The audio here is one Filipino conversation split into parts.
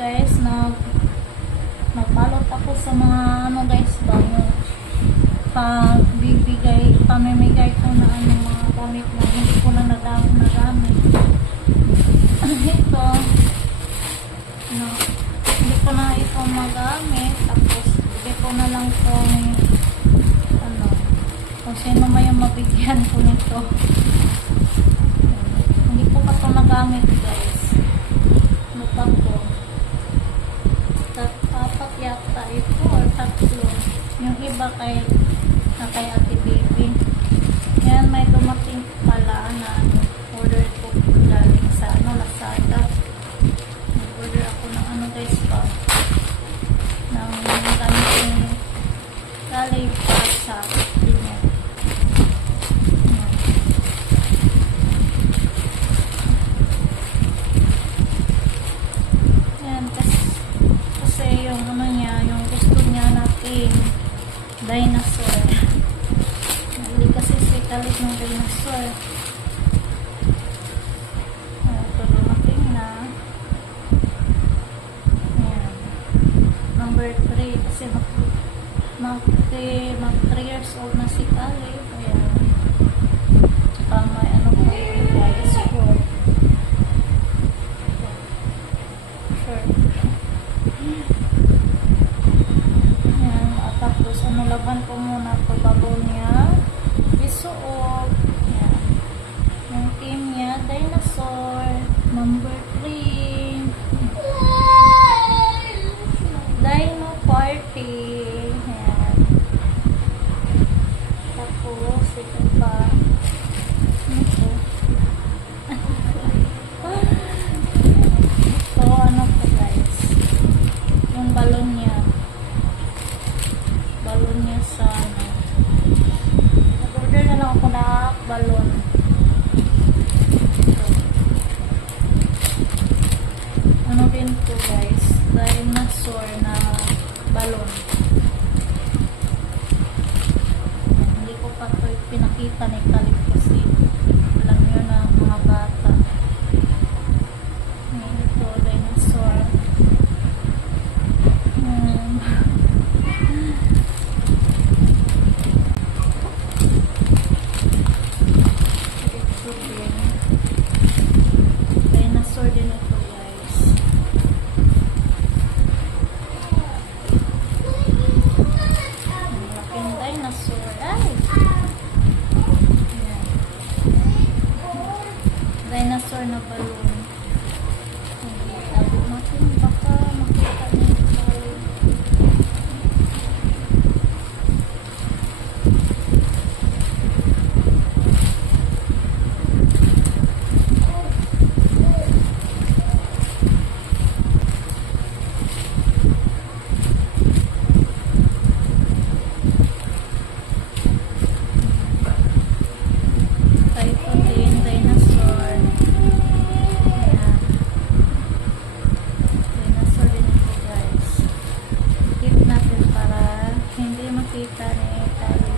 guys, nagbalot ako sa mga ano guys ba, yung pamimigay ko na ano, mga gamit na hindi ko na nagamit. Ito, no, hindi ko na ito magamit, tapos hindi ko na lang ito ano, kung sino may mabigyan ko nito. Hindi ko pa ito nagamit guys. Lupa ko. Apat yata ito or tatlo. Yung iba kay Ate Baby. Yan, may dumating pala na order ko galing sa Lazada. Order ako ng ano guys pa. Ng ganitong galay pa sa dinner. Yan, kasi yung ano niya, yung gusto niya natin dinosaur. Hindi kasi sikalit ng dinosaur. Ito dumating na. Ayan. Number 3. Kasi mag 3 years old na si Kali. Ayan. Tsaka may ano po ito guys. Short. Ayan. At tapos ano, laban ko muna ito bago niya isuot. Ayan. Yung team niya, dinosaur. Number 3. Dino Party. Ayan. Tapos, ito pa. Ito. Ito, ano po guys. Yung balon niya. Balon niya sa ano. Nag-order na lang ako na balon. Ito. Ano din to guys? Dinosaur na balon. Hindi ko pa ito pinakita ni Kalip kasi alam nyo na mga bata. Ito, dinosaur. Ito din. Dinosaur din ito guys. Malaking dinosaur. Ay! Ayan. Dinosaur na balloon. Tabi natin baka makita niyo ito. Ito din, dinosaur. Ayan. Dinosaur din ito guys. Keep natin para hindi makita ni Kali.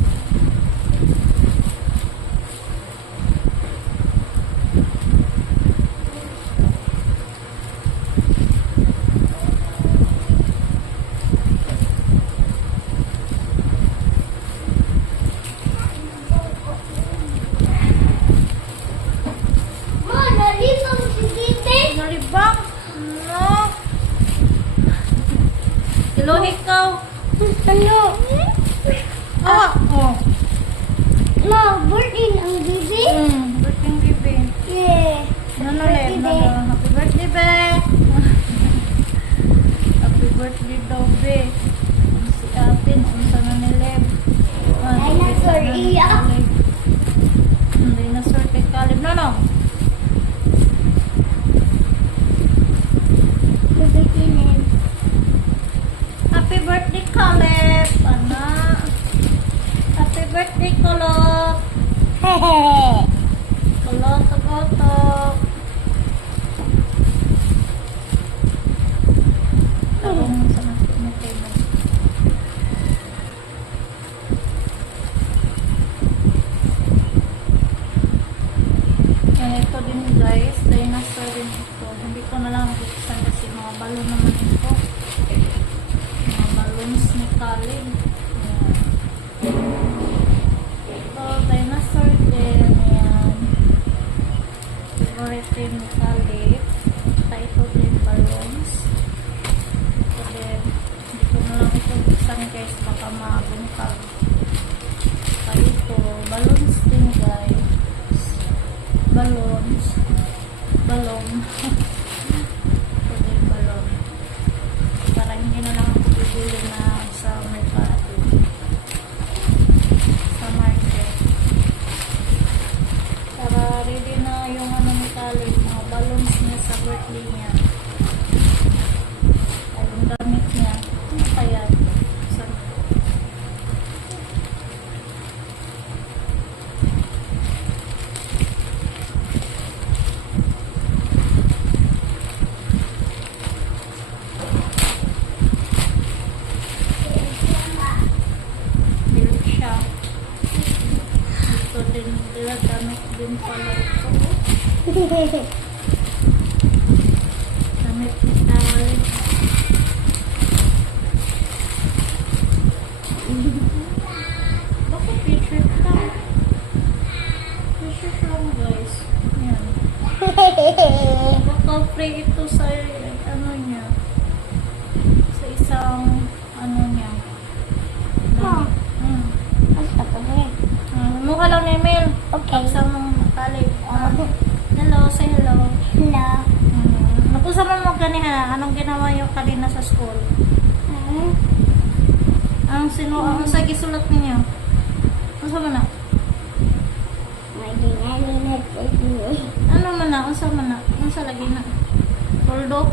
Nalibang? No. Hello, ikaw. Hello. Oh. Ma, birthday ang baby? Birthday baby. Yeah. Ano ulit? Happy birthday, be. Happy birthday daw, be. Si atin, unsa na ni Leb. Dinosaur, iya. Dinosaur kay Kalib. No. Happy birthday, Kalib. Anak. Happy birthday, Kulot. Hehehe. Kulot. Tarong sa natin na table. Ito din guys, dinosaur din ito. Hindi ko na lang buksan kasi mga balon naman Damit ni Kawali. Bakit t-shirt lang? T-shirt lang guys. Yan. Baka free ito sa ano niya. Sa isang ano niya. Oh. Hmm. Basta ko rin. Mukha lang ni Mel. Okay. Sa mong talib. Hello, say hello. Hello. Napusa mo ganiha. Anong ginawa niyo kanina sa school? Ang sa gisulat ninyo? Unsa man na? May dinalinig sa inyo. Ano man na? Unsa man na? Unsa lagi na? Tuldok?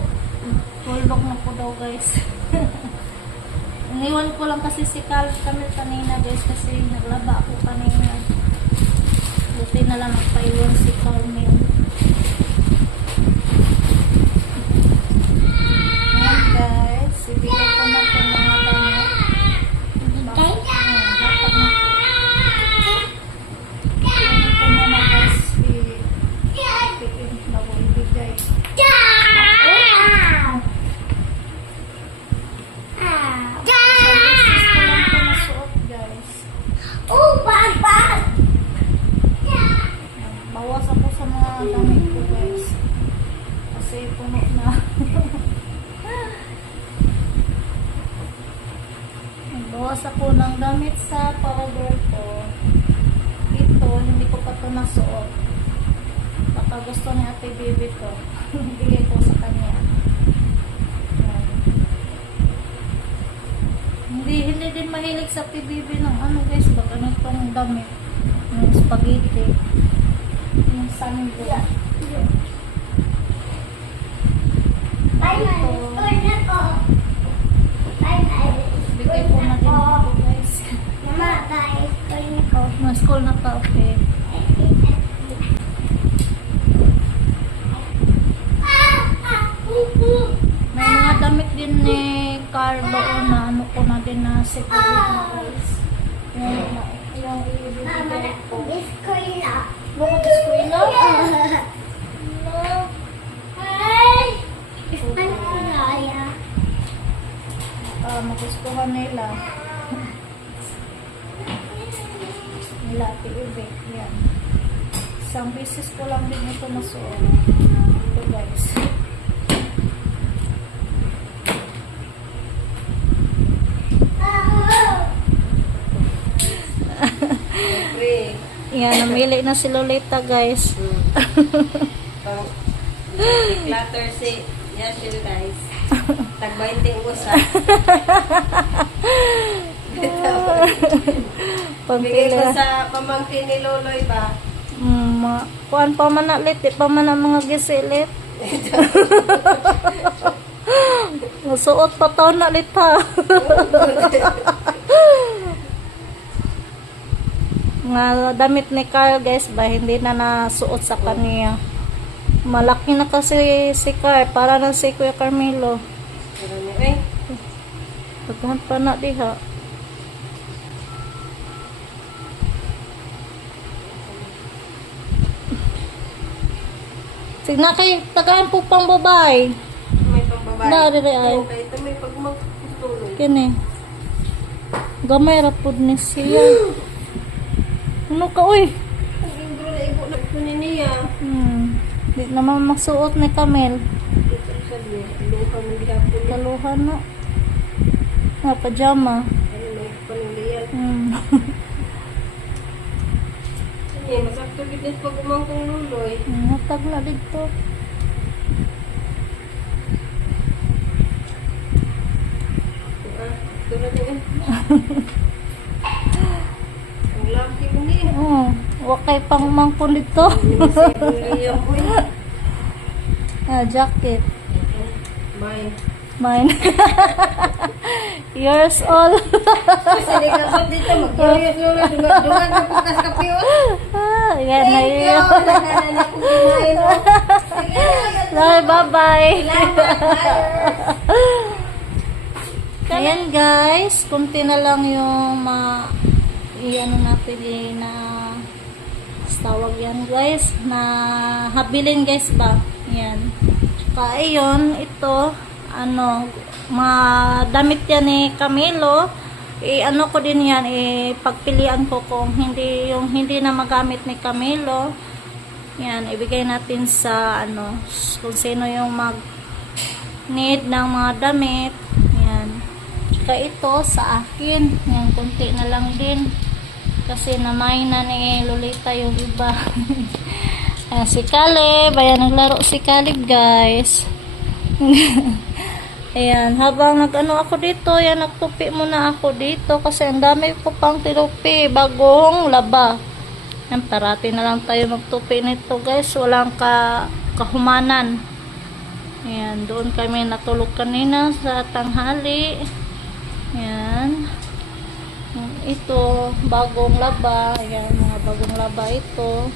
Tuldok na po daw guys. Iniwan ko lang kasi si Camille kanina guys kasi naglaba ako kanina. Buti na lang nagpaiwan si Camille. Ayan guys, ibigay ko na itong mga damit. Bigay? Dapat na po. Ibigay ko muna guys bago ibigay. Sa beses ko lang ito nasuot guys. Oh, bag! Bawas ako sa mga damit ko guys. Kasi puno na. Bawas ako ng damit sa powder ko. Ito, hindi ko pa ito nasuot. Baka gusto ni Ate Baby to. Bigay ko sa kanya. Yan. Hindi din mahilig sa Ate Baby ng ano guys. Baka ano itong damit. Yung spaghetti. Yung sando. Bigay ko na din ako guys. Mga school na pa, okay. May mga damit din ni Carl doon na ano ko na din na secret na guys. Yung ibibigay ko. Bakit eskwela? Magustuhan nila. Nila, piubik. Yan. Isang beses ko lang din ito nasuot. Ito guys. Yan, namili na si Lolita guys. Declutter si Yashil guys. Tag-20 usa. Bigay ko sa pamangkin ni Loloy ba? Kuan pa man na lit, di pa man ang mga gisilit. Suot pa taon na lit ha. Nga damit ni Carl guys ba, hindi na nasuot sa kanya. Malaki na kasi si Carl, para na si Kuya Carmelo. Pagkahan pa na diha. Sige na kay, tagaan po pang babae. May pambabae. Dari ay. Okay, ito may pagmagtulong. Kini. Gamay rapod ni siya. Ano ka, uy? Ang indro na ibo na ito niya. Di naman masuot ni Camille. Ito sabi, luha mo gihapon. Kaluhan na. Nga, pajama. Ano may panundayan. Eh, masakto gitis pag umangkong Luloy. Natag na dito. Ito na din eh. Ang laki mo niya. Wakay pang mangkon dito. Liyang ko eh. Jacket. Bye. Mine. Yours all. Kasi di kasap dito, mag-yuyos-yuyos, dungan na pukas kapiyon. Yan na Thank you. yun. Nagkanan ako kumain. Bye-bye. Salamat. Ayan guys, kunti na lang yung iano natin na tawag yan guys, na habilin guys ba. Yan. Tsaka ayun, ito, mga damit yan ni Camilo. Ano ko din yan, pagpilian ko kung hindi na magamit ni Camilo. Yan, ibigay natin sa kung sino yung need ng mga damit. Yan. Tsaka ito sa akin. Yan, kunti na lang din. Kasi namay na ni Lolita yung iba. Ayan, si Caleb. Ayan, naglaro si Caleb guys. Ayan, habang ako dito, yan, nagtupi muna ako dito kasi ang dami ko pang tinupi bagong laba. Yan, parati na lang tayo magtupi nito guys, walang kahumanan. Ayan, doon kami natulog kanina sa tanghali. Ayan. Ito, bagong laba. Ayan, mga bagong laba ito.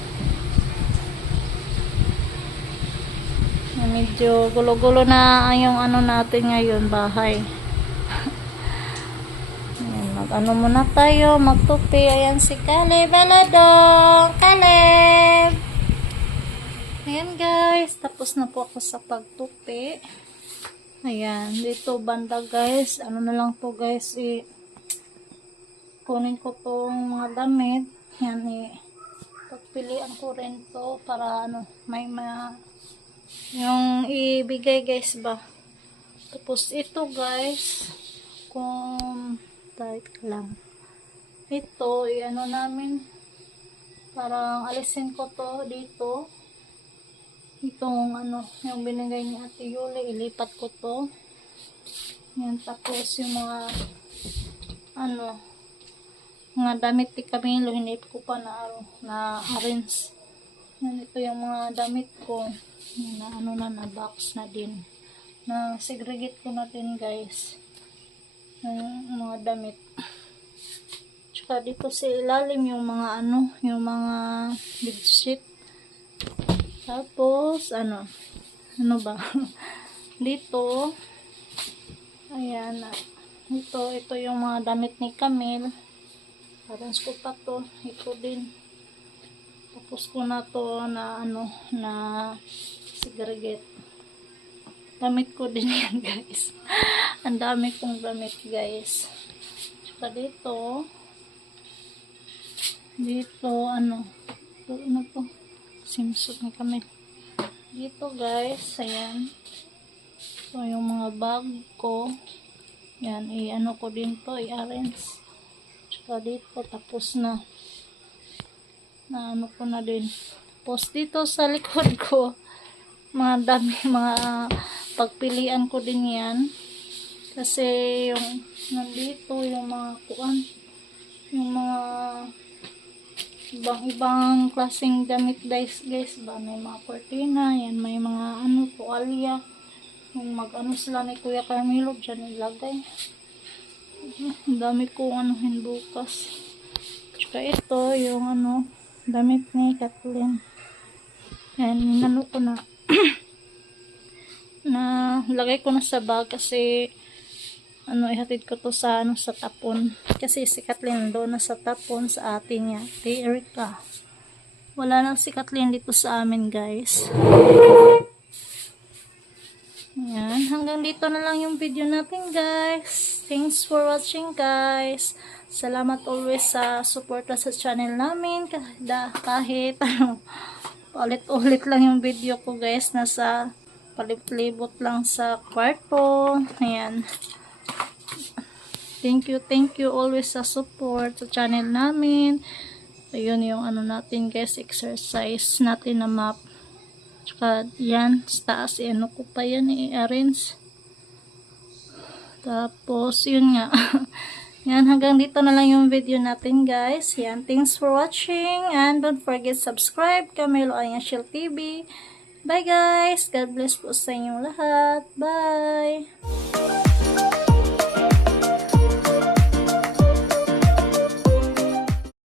Medyo gulo-gulo na yung natin ngayon, bahay. Ayan, muna tayo, magtupi. Ayan si Caleb. Hello dong, Caleb. Ayan guys, tapos na po ako sa pagtupi. Ayan, dito banda guys, na lang to guys, kunin ko tong mga damit. Ayan, pagpilian ko rin to para may yung ibigay guys ba. Tapos ito guys, kung tight lang ito, namin, parang alisin ko to dito, itong yung binigay ni Ate Yuli, ilipat ko to. Yan, tapos yung mga mga damit ni Camilo, hindi ko pa na arrange. Yan, ito yung mga damit ko na box na din, na segregate ko na din guys, yung mga damit. Tsaka dito sa ilalim yung mga yung mga bedsheet. Tapos ba dito, ayan, ito yung mga damit ni Camille. Arrange ko pa to, ito din. Tapos ko na to na segregate. Damit ko din yan guys. Ang dami kong damit guys. Tsaka dito to, simsuit ni kami. Dito guys, ayan. So yung mga bag ko, yan, ko din to, i-arrange. Tsaka dito, tapos na ko na din. Tapos dito sa likod ko, mga dami, mga pagpilian ko din yan. Kasi yung nandito, yung mga yung mga ibang klaseng damit guys ba. May mga cortina, yan, may mga tuwalya. Yung sila ni Kuya Camilo, dyan ilagay. Ang dami kong bukas. Tsaka ito, yung damit ni Kathleen. Yan, ko na na lagay ko na sa bag kasi ihatid ko to sa sa tapon. Kasi si Kathleen doon na sa tapon sa atin niya. Kay Erica. Wala na si Kathleen dito sa amin guys. Yan, hanggang dito na lang yung video natin guys. Thanks for watching guys. Salamat always sa suporta sa channel namin. Kahit paulit-ulit lang yung video ko guys. Nasa palibot lang sa kwarto. Ayan. Thank you always sa support sa channel namin. Ayun yung natin guys, exercise natin na map. Tsaka yan, sa taas, ko pa yan, i-arrange. Tapos, yun nga. Yan, hanggang dito na lang yung video natin guys. Yan, thanks for watching. And don't forget subscribe, Camilo Anyashil TV. Bye guys! God bless po sa inyong lahat. Bye!